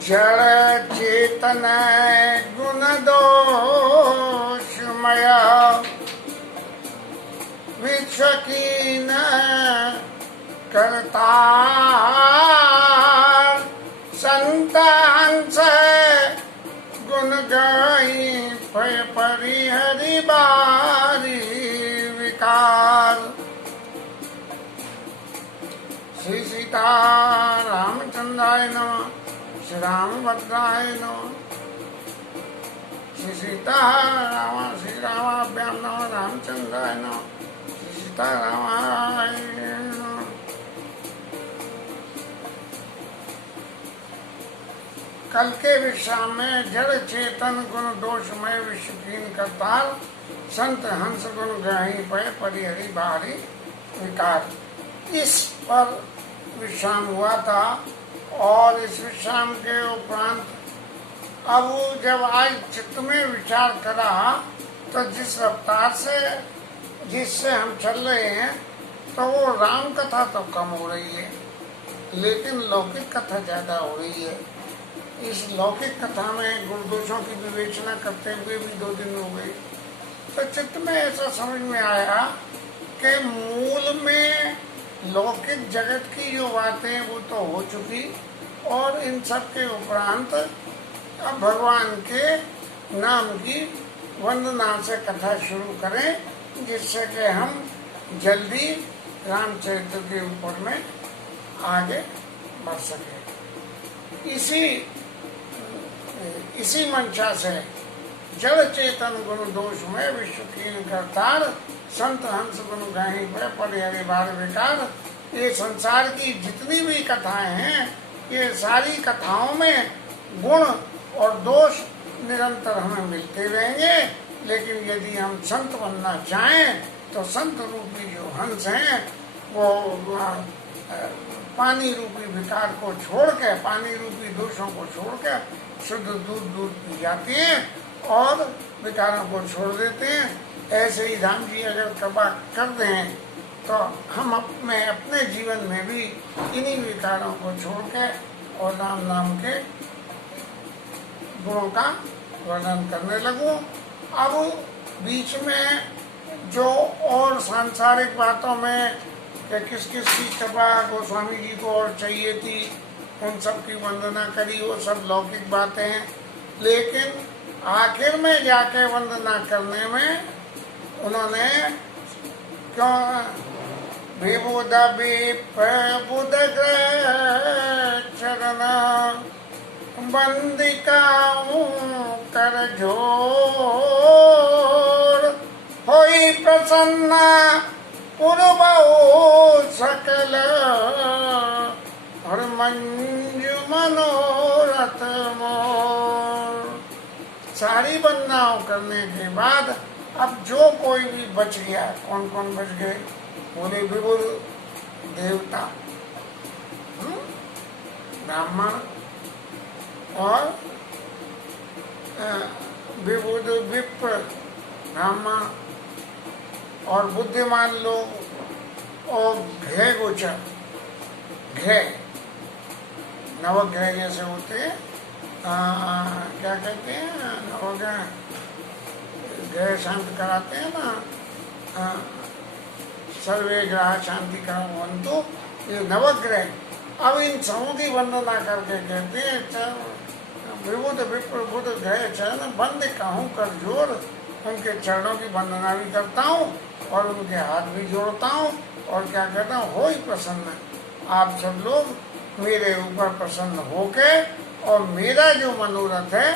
जड़ चेतन गुण दोषमय विश्व कीन करता संत हंस गुण गाई भय परिहरि बारी विकार। श्री सीता रामचंद्राय नमः। श्री रामभद्राय नमः। श्री सीता श्री रामाभ्याम नमः। रामचंद्राय नमः। श्री सीता रामाय नमः। कल के विश्राम में जड़ चेतन गुण दोषमय विश्वकीन करताल संत हंस गुण ग्रही पे परिहरि बारी विकार। इस पर विश्राम हुआ था और इस विश्राम के उपरांत अब जब आज चित्त में विचार करा तो जिस रफ्तार से जिससे हम चल रहे हैं तो वो राम कथा तो कम हो रही है लेकिन लौकिक कथा ज्यादा हो रही है। इस लौकिक कथा में गुण दोषों की विवेचना करते हुए भी 2 दिन हो गए तो चित्त में ऐसा समझ में आया कि मूल में लौकिक जगत की जो बातें वो तो हो चुकी और इन सब के उपरांत अब भगवान के नाम की वंदना से कथा शुरू करें जिससे कि हम जल्दी रामचरित्र के ऊपर में आगे बढ़ सके। इसी मंशा से जड़ चेतन गुण दोष में विश्व कीन करतार संत हंस गुण गाही पे परिहरि बार विकार। ये संसार की जितनी भी कथाएं हैं ये सारी कथाओं में गुण और दोष निरंतर हमें मिलते रहेंगे लेकिन यदि हम संत बनना चाहें तो संत रूपी जो हंस हैं वो पानी रूपी विकार को छोड़ के पानी रूपी दोषों को छोड़ के शुद्ध दूध पी जाती हैं और विकारों को छोड़ देते हैं। ऐसे ही राम जी अगर कृपा कर दें तो हम अपने जीवन में भी इन्हीं विकारों को छोड़ के और राम नाम के गुणों का वर्णन करने लगूं। अब बीच में जो और सांसारिक बातों में किस किस की कृपा गोस्वामी जी को और चाहिए थी उन सब की वंदना करी वो सब लौकिक बातें हैं लेकिन आखिर में जाके वंदना करने में उन्होंने क्यों विबुध विप्रबुध चरण बंदिकाऊं कर जोर होई प्रसन्न पूर्वऊ सकल और मंजू मनोरथ मोर। सारी वंदनाओं करने के बाद अब जो कोई भी बच गया कौन कौन बच गए बोले विबुध देवता ब्राह्मण और विबुध विप्र ब्राह्मण और बुद्धिमान लोग और घृ गोचर घृ नवग्रह जैसे होते हैं क्या कहते हैं नवग्रह ग्रह शांत कराते हैं ना सर्वे ग्रह शांति का वंतु ये नवग्रह। अब इन समूह की वंदना करके कहते हैं विबुध विप्र बुध ग्रह चरण बंद कहूँ कर जोर। उनके चरणों की वंदना भी करता हूँ और उनके हाथ भी जोड़ता हूँ और क्या कहता हूँ हो ही प्रसन्न आप सब लोग मेरे ऊपर प्रसन्न होके और मेरा जो मनोरथ है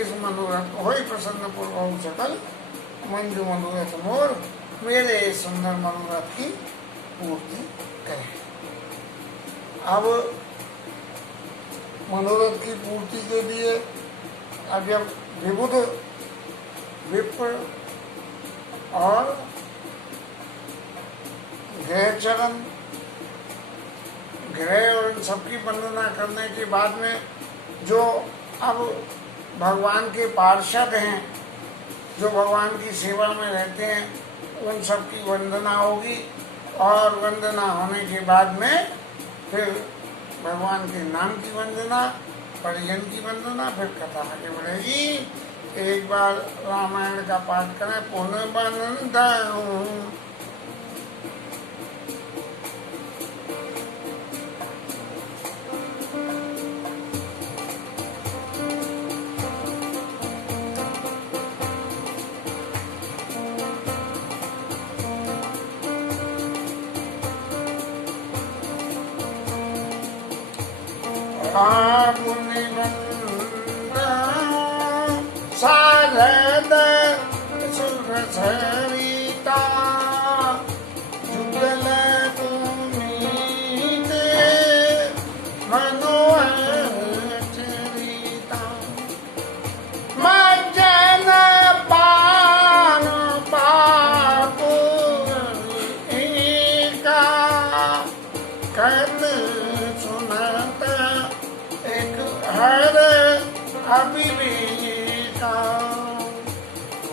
इस मनोरथ को हो ही प्रसन्न पूर्व सकल मंजू मनोरथ मोर मेरे सुंदर मनोरथ की पूर्ति करें। अब मनोरथ की पूर्ति के लिए अब जब विबुध विप्र और ग्रह चरण ग्रह और इन सबकी वंदना करने के बाद में जो अब भगवान के पार्षद हैं जो भगवान की सेवा में रहते हैं उन सब की वंदना होगी और वंदना होने के बाद में फिर भगवान के नाम की वंदना परिजन की वंदना, फिर कथा आगे बढ़ेगी। एक बार रामायण का पाठ करें। पुनः बंदऊं शारद सुरसरिता जुगल पुनीत मनोहर चरिता मज्जन पान पापु एका कत सुनत एक हर अभिवेका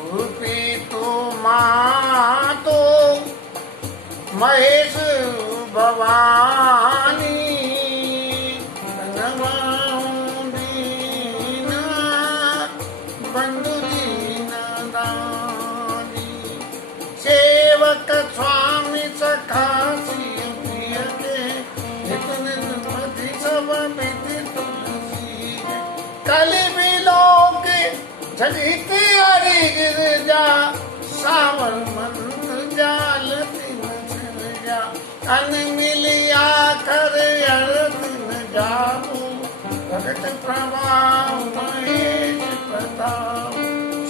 रूपी तो मातो महेश भवानी दीन बंधु दीन दानी सेवक स्वामी सखा प्रिय के नित सब कलि बिलोक जगित हरि गिरजा सावर मंत जाल तिन जा अन मिलिया कर अर्थ जाऊ भगत प्रभाव महेश प्रताप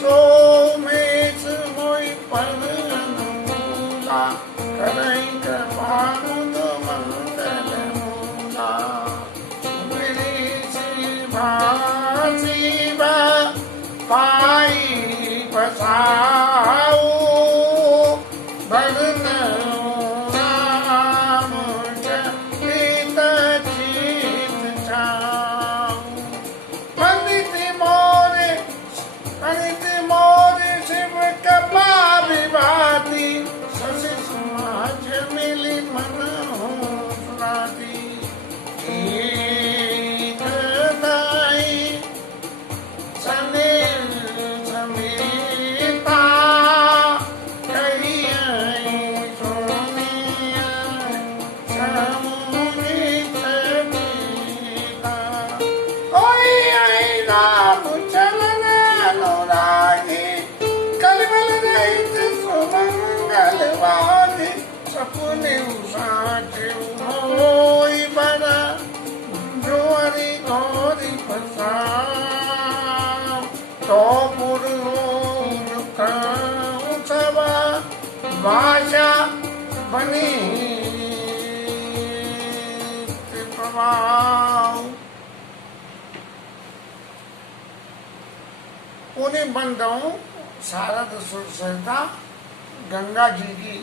सोमेश मोहि पर अनुकूला करई कृपा मुद मंगल मूला मेरी शिवा पाई बसाओ भगत राम चरित चित छाऊ पंडित मोर शिव कृपा विवादी शशि समाज मिली मन हो सुरादी सपने साँचे होई बड़ा जोरी गोरी फसा तो सबा भाषा बनी प्रभाव पुण्य बंदऊं शारद सुरसरिता गंगा जी की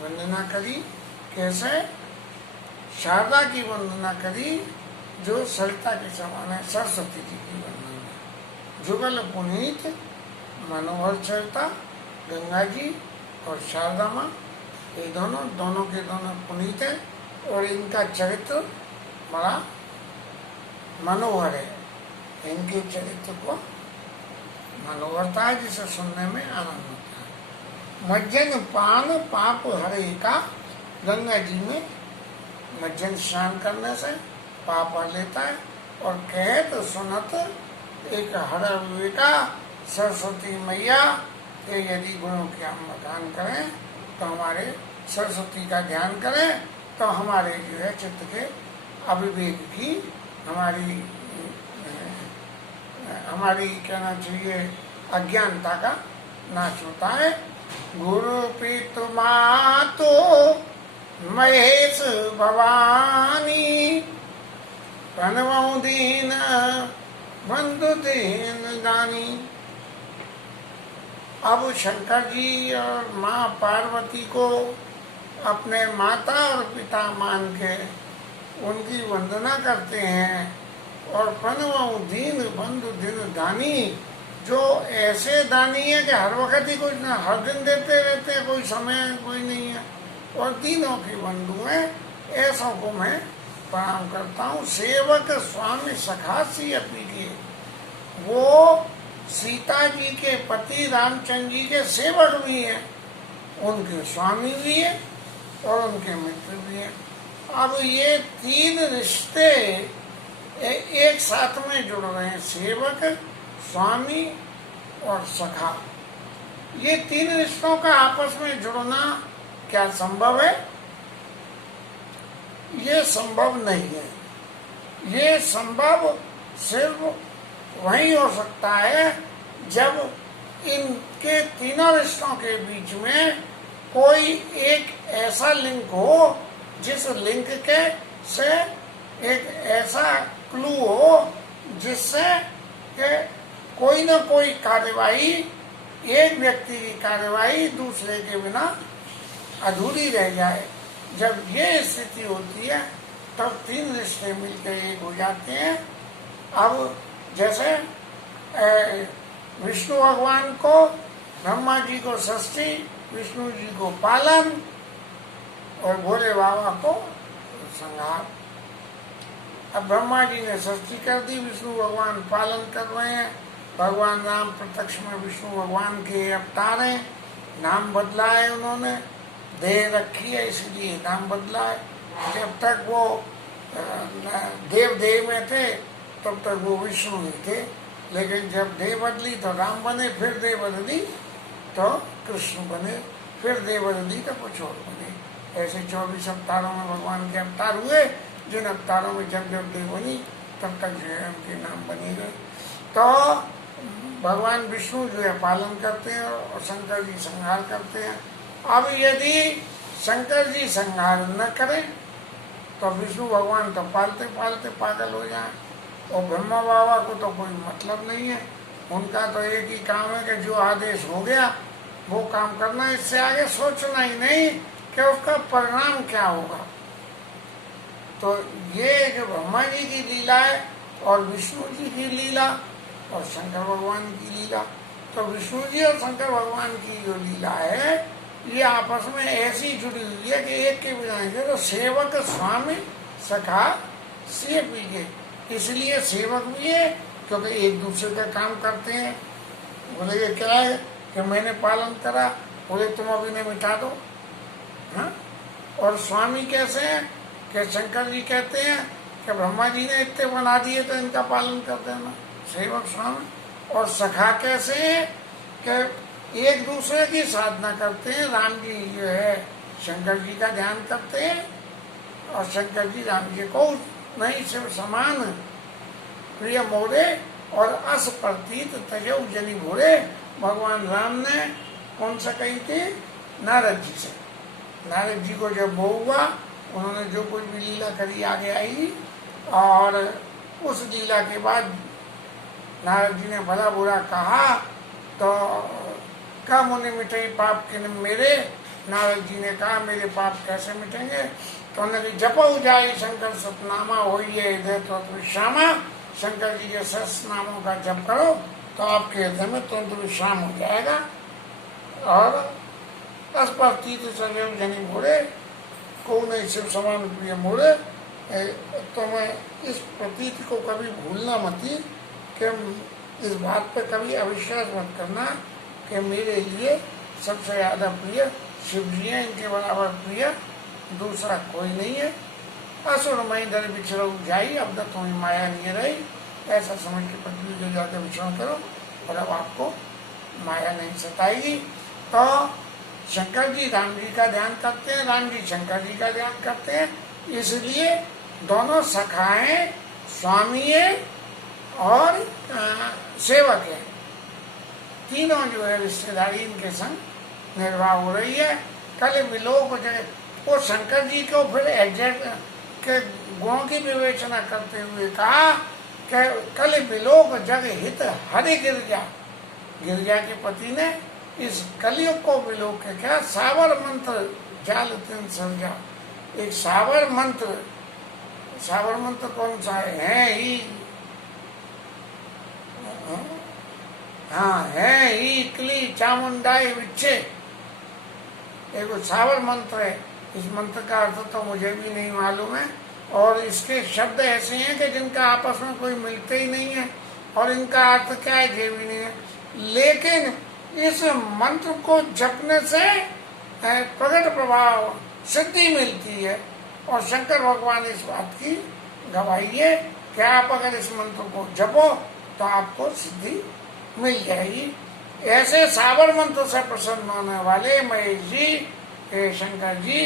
वंदना करी। कैसे? शारदा की वंदना करी जो सरिता के समान है, सरस्वती जी की वंदना। जुगल पुनीत मनोहर चरिता गंगा जी और शारदा माँ, ये दोनों के दोनों पुनीत है और इनका चरित्र बड़ा मनोहर है। इनके चरित्र को मनोहरता है जिसे सुनने में आनंद होता है। मज्जन पान पाप हरे का, गंगा जी में मज्जन स्नान करने से पाप हर लेता है। और कहत सुनत एक हर विवेका, सरस्वती मैया के यदि गुणों के हम गान करें तो हमारे सरस्वती का ध्यान करें तो हमारे जो है चित्त के अविवेक की हमारी कहना चाहिए अज्ञानता का नाश होता है। गुरु पितु मातो महेश भवानी प्रणवं दीन बंधु दीन दानी। अब शंकर जी और माँ पार्वती को अपने माता और पिता मान के उनकी वंदना करते हैं। और प्रणवं दीन बंधु दीन दानी, जो ऐसे दानी है कि हर वक्त ही कुछ ना हर दिन देते रहते हैं, कोई समय कोई नहीं है, और तीनों के बंधु हैं, ऐसों को मैं प्रणाम करता हूँ। सेवक स्वामी सखा सी अपीलिए, वो सीता जी के पति रामचंद्र जी के सेवक भी हैं, उनके स्वामी भी हैं और उनके मित्र भी हैं। अब ये तीन रिश्ते एक साथ में जुड़ रहे हैं, सेवक, स्वामी और सखा। ये तीन रिश्तों का आपस में जुड़ना क्या संभव है? ये संभव नहीं है। ये संभव सिर्फ वही हो सकता है जब इनके तीनों रिश्तों के बीच में कोई एक ऐसा लिंक हो, जिस लिंक के से एक ऐसा क्लू हो जिससे कि कोई न कोई कार्यवाही, एक व्यक्ति की कार्यवाही दूसरे के बिना अधूरी रह जाए। जब ये स्थिति होती है तब तीन रिश्ते मिलकर एक हो जाते हैं। अब जैसे विष्णु भगवान को, ब्रह्मा जी को सृष्टि, विष्णु जी को पालन और भोले बाबा को संहार। अब ब्रह्मा जी ने सृष्टि कर दी, विष्णु भगवान पालन कर रहे हैं। भगवान राम प्रत्यक्ष में विष्णु भगवान के अवतार हैं, नाम बदला है उन्होंने, देह रखी है इसलिए नाम बदला है। जब तक वो देव देह में थे तब तक वो विष्णु ही थे, लेकिन जब देह बदली तो राम बने, फिर देह बदली तो कृष्ण बने, फिर देह बदली तो कुछ और बने। ऐसे 24 अवतारों में भगवान के अवतार हुए, जिन अवतारों में जब जब देह बनी तब तक जो है उनके नाम बने गए। तो भगवान विष्णु जो है पालन करते हैं और शंकर जी संहार करते हैं। अब यदि शंकर जी संहार न करें तो विष्णु भगवान तो पालते पालते पागल हो जाएं, और ब्रह्मा बाबा को तो कोई मतलब नहीं है। उनका तो एक ही काम है कि जो आदेश हो गया वो काम करना, इससे आगे सोचना ही नहीं कि उसका परिणाम क्या होगा। तो ये जो ब्रह्मा जी की लीला है और विष्णु जी की लीला और शंकर भगवान की लीला, तो विष्णु जी और शंकर भगवान की जो लीला है ये आपस में ऐसी जुड़ी हुई है कि एक के बिना नहीं। तो सेवक स्वामी सखा से पीछे, इसलिए सेवक भी है क्योंकि एक दूसरे का काम करते हैं। बोले ये क्या है कि मैंने पालन करा, बोले तुम अभी ने मिटा दो। हाँ, और स्वामी कैसे हैं कि शंकर जी कहते हैं कि ब्रह्मा जी ने इतने बना दिए तो इनका पालन कर देना, सेवक स्वामी। और सखा कैसे है कि एक दूसरे की साधना करते हैं। राम जी जो है शंकर जी का ध्यान करते हैं और शंकर जी राम जी को नहीं सिर्फ समान प्रिय मोरे और अस प्रतीत तजौ जनि भोरे। भगवान राम ने कौन सा कही थी? नारद जी से। नारद जी को जब वो हुआ, उन्होंने जो कोई भी लीला करी आगे आई, और उस लीला के बाद नारद जी ने भला बुरा कहा तो का मुनि मिटे पाप किन मेरे। नारद जी ने कहा मेरे पाप कैसे मिटेंगे? तो उन्होंने जपो जाई शंकर सतनामा होइए हृदय तो विश्रामा। शंकर जी के सत नामों का जप करो तो आपके हृदय में तुरंत विश्राम हो जाएगा। और अस्पर्तीत संयोग जनी मोरे, को नहीं सिर्फ समान प्रिय मोरे। तो मैं इस प्रतीत को कभी भूलना मती कि इस बात पे कभी अविश्वास मत करना कि मेरे लिए सबसे ज़्यादा प्रिय शिव जी हैं, इनके बराबर प्रिय दूसरा कोई नहीं है। असुर मई दर बिछड़ो जाई, अब तक तुम्हें माया नहीं रही, ऐसा समझ के पृथ्वी को जाकर विचरण करो और अब आपको माया नहीं सताएगी। तो शंकर जी राम जी का ध्यान करते हैं, राम जी शंकर जी का ध्यान करते हैं, इसलिए दोनों सखाएं स्वामी है और सेवक है। तीनों जो है रिश्तेदारी इनके संग निर्वाह हो रही है। कल विलोक वो शंकर जी को फिर एग्जैक्ट के गुणों की विवेचना करते हुए कहा कि कल विलोक जग हित हरि गिरजा। गिरजा के पति ने इस कलयुग को विलोक के क्या सावर मंत्र जाल तिन सर्जा। एक सावर मंत्र कौन सा है ही? हाँ, है ही क्ली चामुंडाई विच्छे, एक सावर मंत्र है। इस मंत्र का अर्थ तो मुझे भी नहीं मालूम है और इसके शब्द ऐसे हैं कि जिनका आपस में कोई मिलते ही नहीं है, और इनका अर्थ क्या है ये भी नहीं है। लेकिन इस मंत्र को जपने से प्रकट प्रभाव सिद्धि मिलती है, और शंकर भगवान इस बात की गवाही है कि आप अगर इस मंत्र को जपो तो आपको सिद्धि मिल जाएगी। ऐसे साबर मंत्र से प्रसन्न होने वाले महेश जी, हे शंकर जी,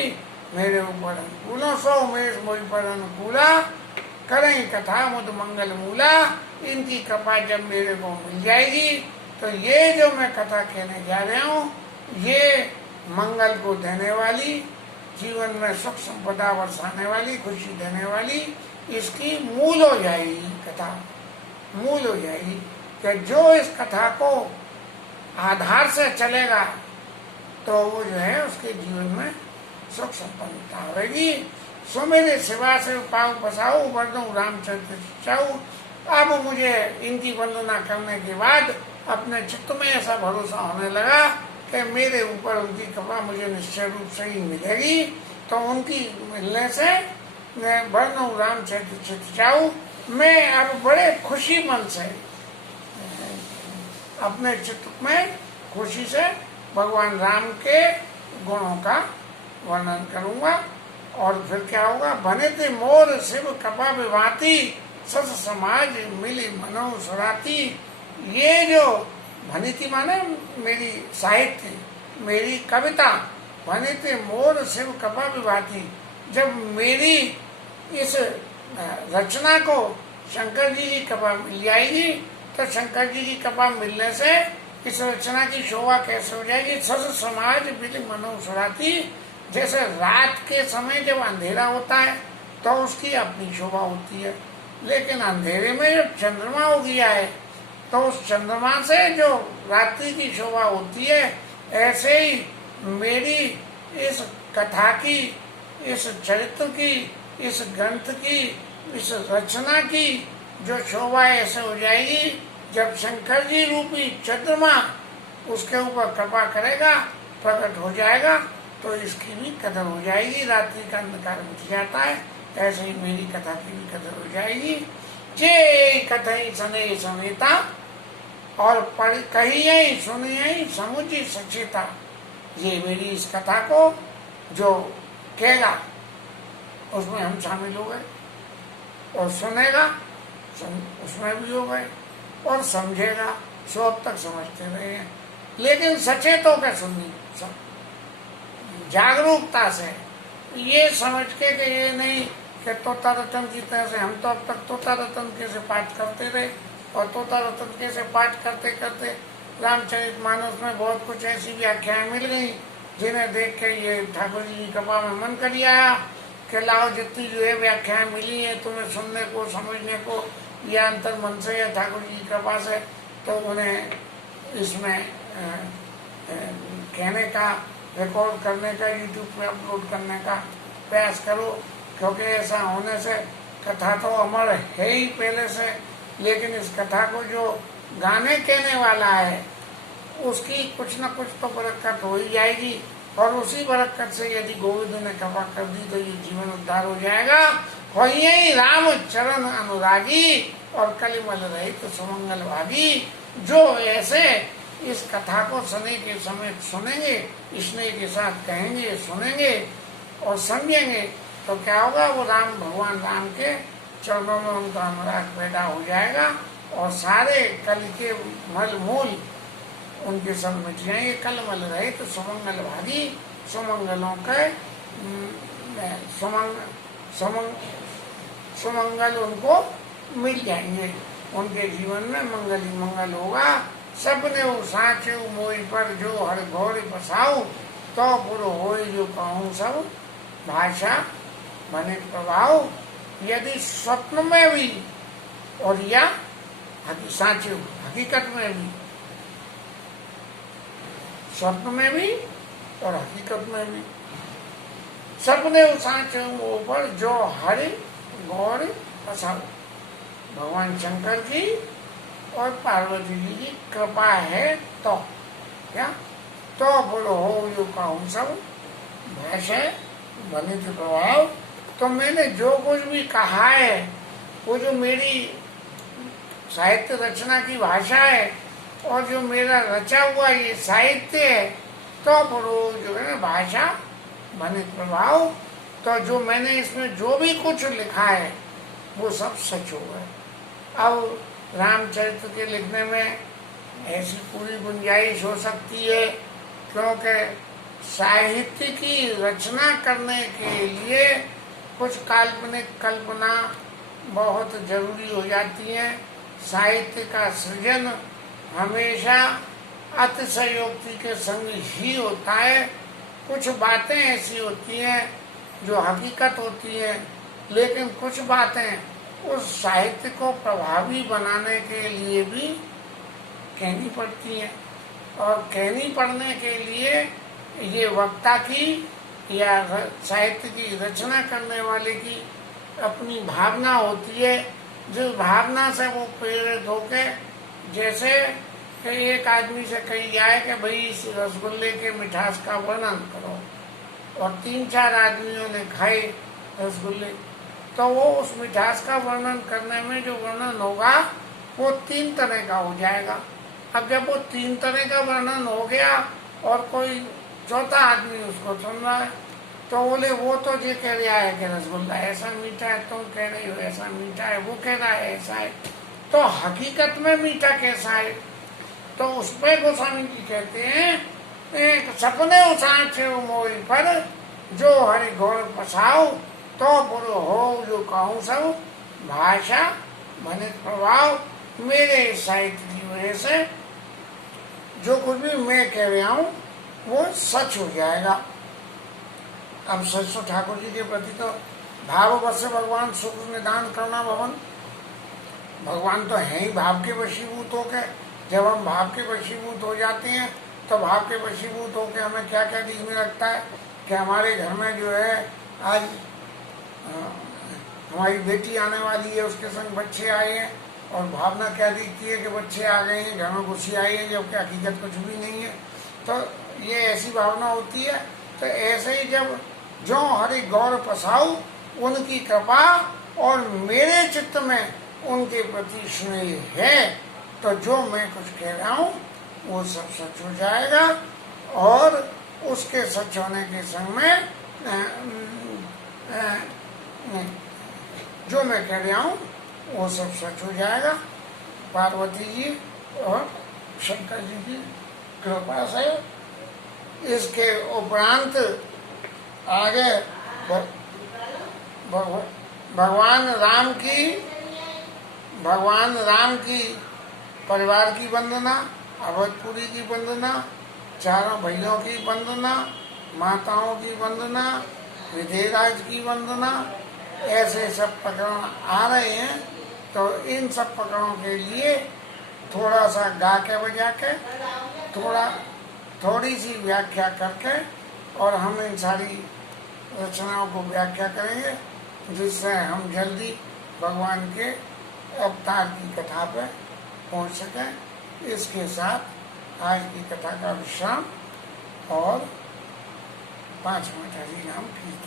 मेरे ऊपर अनुकूलो सो उमेश मोहि पर अनुकूला, करें कथा मुद मंगल मूला। इनकी कृपा जब मेरे को मिल जाएगी तो ये जो मैं कथा कहने जा रहा हूँ, ये मंगल को देने वाली, जीवन में सुख संपदा बरसाने वाली, खुशी देने वाली, इसकी मूल हो जाएगी कथा, मूल हो जाएगी। कि जो इस कथा को आधार से चलेगा तो वो जो है उसके जीवन में सुख संपन्नता होगी। सो मेरे सेवा से पाऊ बसाऊ वर्णो रामचंद्र चाऊ। अब मुझे इनकी वंदना करने के बाद अपने चित्त में ऐसा भरोसा होने लगा कि मेरे ऊपर उनकी कृपा मुझे निश्चय रूप से ही मिलेगी। तो उनकी मिलने से मैं वर्णो रामचंद्र चाऊ, मैं अब बड़े खुशी मन से अपने चित्त में खुशी से भगवान राम के गुणों का वर्णन करूंगा। और फिर क्या होगा, बने थे मोर शिव कृपा विभाती, सस समाज मिली मनो सुराती। ये जो बनी थी माने मेरी साहित्य, मेरी कविता, बने थे मोर शिव कृपा विभाती। जब मेरी इस रचना को शंकर जी की कृपा मिल जाएगी तो शंकर जी की कृपा मिलने से इस रचना की शोभा कैसे हो जाएगी। सस समाज मिली मनो सुराती। जैसे रात के समय जब अंधेरा होता है तो उसकी अपनी शोभा होती है, लेकिन अंधेरे में जब चंद्रमा हो गया है तो उस चंद्रमा से जो रात्रि की शोभा होती है, ऐसे ही मेरी इस कथा की, इस चरित्र की, इस ग्रंथ की, इस रचना की जो शोभा ऐसे हो जाएगी जब शंकर जी रूपी चंद्रमा उसके ऊपर कृपा करेगा, प्रकट हो जाएगा, तो इसकी भी कदर हो जाएगी। रात्रि का अंधकार मिट जाता है, ऐसे ही मेरी कथा की भी कदर हो जाएगी। जे कथई सने समेता, और कहिए सुनिए समुची सचेता। ये मेरी इस कथा को जो कहेगा उसमें हम शामिल हो गए, और सुनेगा उसमें भी हो गए, और समझेगा सो अब तक समझते रहे हैं। लेकिन सचेत होकर सुननी, जागरूकता से, ये समझ के कि ये नहीं कि तोता रतन की तरह से हम तो अब तक तोता रतन के से पाठ करते रहे, और तोता रतन के से पाठ करते करते रामचरितमानस में बहुत कुछ ऐसी व्याख्याएं मिल गई जिन्हें देख के ये ठाकुर जी की कृपा में मन कर आया कि लाओ जितनी जो है व्याख्याएं मिली है तुम्हें सुनने को, समझने को, या अंतर मन से या ठाकुर जी की कृपा से, तो उन्हें इसमें कहने का, रिकॉर्ड करने का, यूट्यूब पे अपलोड करने का प्रयास करो। क्योंकि ऐसा होने से कथा तो अमर है ही पहले से, लेकिन इस कथा को जो गाने कहने वाला है उसकी कुछ न कुछ तो बरकत हो ही जाएगी, और उसी बरकत से यदि गोविंद ने कृपा कर दी तो ये जीवन उद्धार हो जाएगा। और यही राम चरण अनुरागी, और कलिमल रहित तो सुमंगल भागी। जो ऐसे इस कथा को सुने के समय सुनेंगे, स्नेह के साथ कहेंगे, सुनेंगे और समझेंगे, तो क्या होगा, वो राम, भगवान राम के चरणों में उनका अनुराग पैदा हो जाएगा, और सारे कल के मल मूल उनके सब मिट जाएंगे। कलमल रहे तो सुमंगल भागी, सुमंगलों के सुमंगल उनको मिल जाएंगे, उनके जीवन में मंगल ही मंगल होगा। सबने साचे मोई पर जो हर घोर बसाऊ, तो पुरो हो जो कहूँ सब भाषा बने प्रभाव। यदि स्वप्न में भी और या साचे हकीकत में भी, स्वप्न में भी और हकीकत में भी, सपने साचे ऊपर जो हरि गौर बसाऊ। भगवान शंकर की और पार्वती जी की कृपा है तो क्या, तो बोलो हो जो कहूँ सब भाषा बनित प्रभाव। तो मैंने जो कुछ भी कहा है वो जो मेरी साहित्य रचना की भाषा है और जो मेरा रचा हुआ ये साहित्य है, तो फिर वो जो है ना भाषा ध्वनित प्रभाव, तो जो मैंने इसमें जो भी कुछ लिखा है वो सब सच होगा। अब रामचरित्र के लिखने में ऐसी पूरी गुंजाइश हो सकती है, क्योंकि साहित्य की रचना करने के लिए कुछ काल्पनिक कल्पना बहुत जरूरी हो जाती है। साहित्य का सृजन हमेशा अतिशयोक्ति के संग ही होता है। कुछ बातें ऐसी होती हैं जो हकीकत होती हैं, लेकिन कुछ बातें उस साहित्य को प्रभावी बनाने के लिए भी कहनी पड़ती हैं, और कहनी पड़ने के लिए ये वक्ता की या साहित्य की रचना करने वाले की अपनी भावना होती है, जिस भावना से वो प्रेरित होके, जैसे कि एक आदमी से कही जाए कि भाई इस रसगुल्ले के मिठास का वर्णन करो, और 3-4 आदमियों ने खाए रसगुल्ले, तो वो उस मिठास का वर्णन करने में जो वर्णन होगा वो 3 तरह का हो जाएगा। अब जब वो 3 तरह का वर्णन हो गया और कोई चौथा आदमी उसको सुन रहा है, तो बोले वो तो ये कह रहा है कि रसगुल्ला ऐसा मीठा है, तुम कह रही हो ऐसा मीठा है, वो कह रहा है ऐसा है, तो हकीकत में मीठा कैसा है? तो उस पर गोस्वामी जी कहते हैं, एक सपने उसाचे मोई पर जो हरि घोर पसाओ, तो बुरो हो जो कहूँ सब भाषा ध्वनित प्रभाव। मेरे साहित्य की वजह से जो कुछ भी मैं कह रहा हूँ वो सच हो जाएगा। अब सरस्वत ठाकुर जी के प्रति तो भाववश से भगवान सुख निदान करना भवन, भगवान तो है ही भाव के वशीभूत होके। जब हम भाव के वशीभूत हो जाते हैं तो भाव के वशीभूत होके हमें क्या क्या दिखने लगता है कि हमारे घर में जो है आज हमारी बेटी आने वाली है, उसके संग बच्चे आए हैं, और भावना क्या दिखती है कि बच्चे आ गए हैं, घर में खुशी आई है, जबकि हकीकत कुछ भी नहीं है। तो ये ऐसी भावना होती है। तो ऐसे ही जब जो हरि गौर पसाऊ उनकी कृपा और मेरे चित्त में उनके प्रति स्नेह है, तो जो मैं कुछ कह रहा हूँ वो सब सच हो जाएगा, और उसके सच होने के संग में जो मैं कह रहा हूँ वो सब सच हो जाएगा। पार्वती जी और शंकर जी की कृपा से। इसके उपरांत आगे भगवान राम की परिवार की वंदना, अवधपुरी की वंदना, चारों भाइयों की वंदना, माताओं की वंदना, विधेयराज की वंदना, ऐसे सब प्रकरण आ रहे हैं। तो इन सब प्रकरणों के लिए थोड़ा सा गा के बजा के, थोड़ी सी व्याख्या करके, और हम इन सारी रचनाओं को व्याख्या करेंगे, जिससे हम जल्दी भगवान के अवतार की कथा पे पहुंच सकें। इसके साथ आज की कथा का विश्राम और 5 मिनट हरि नाम कीर्तन।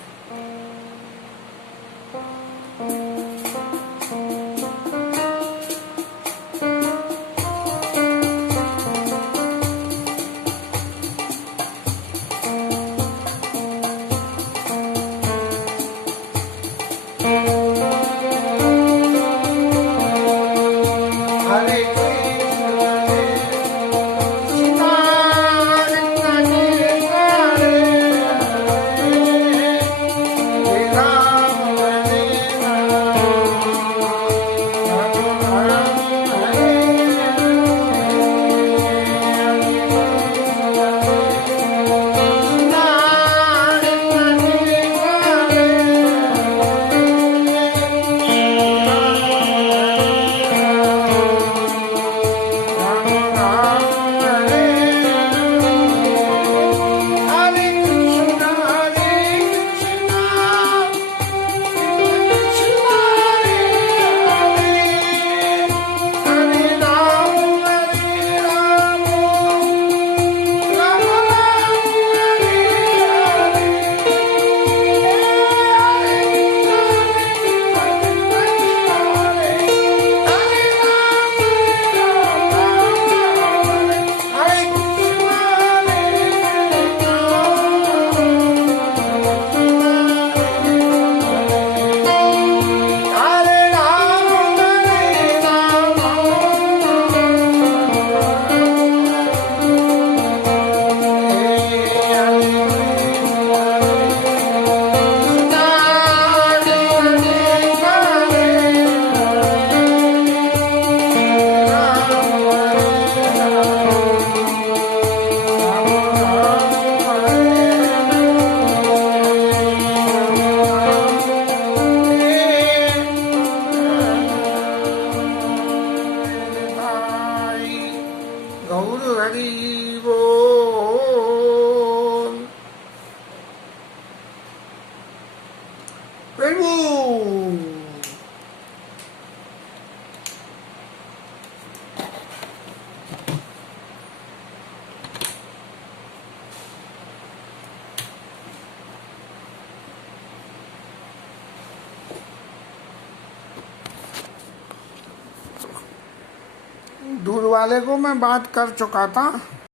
दूध वाले को मैं बात कर चुका था।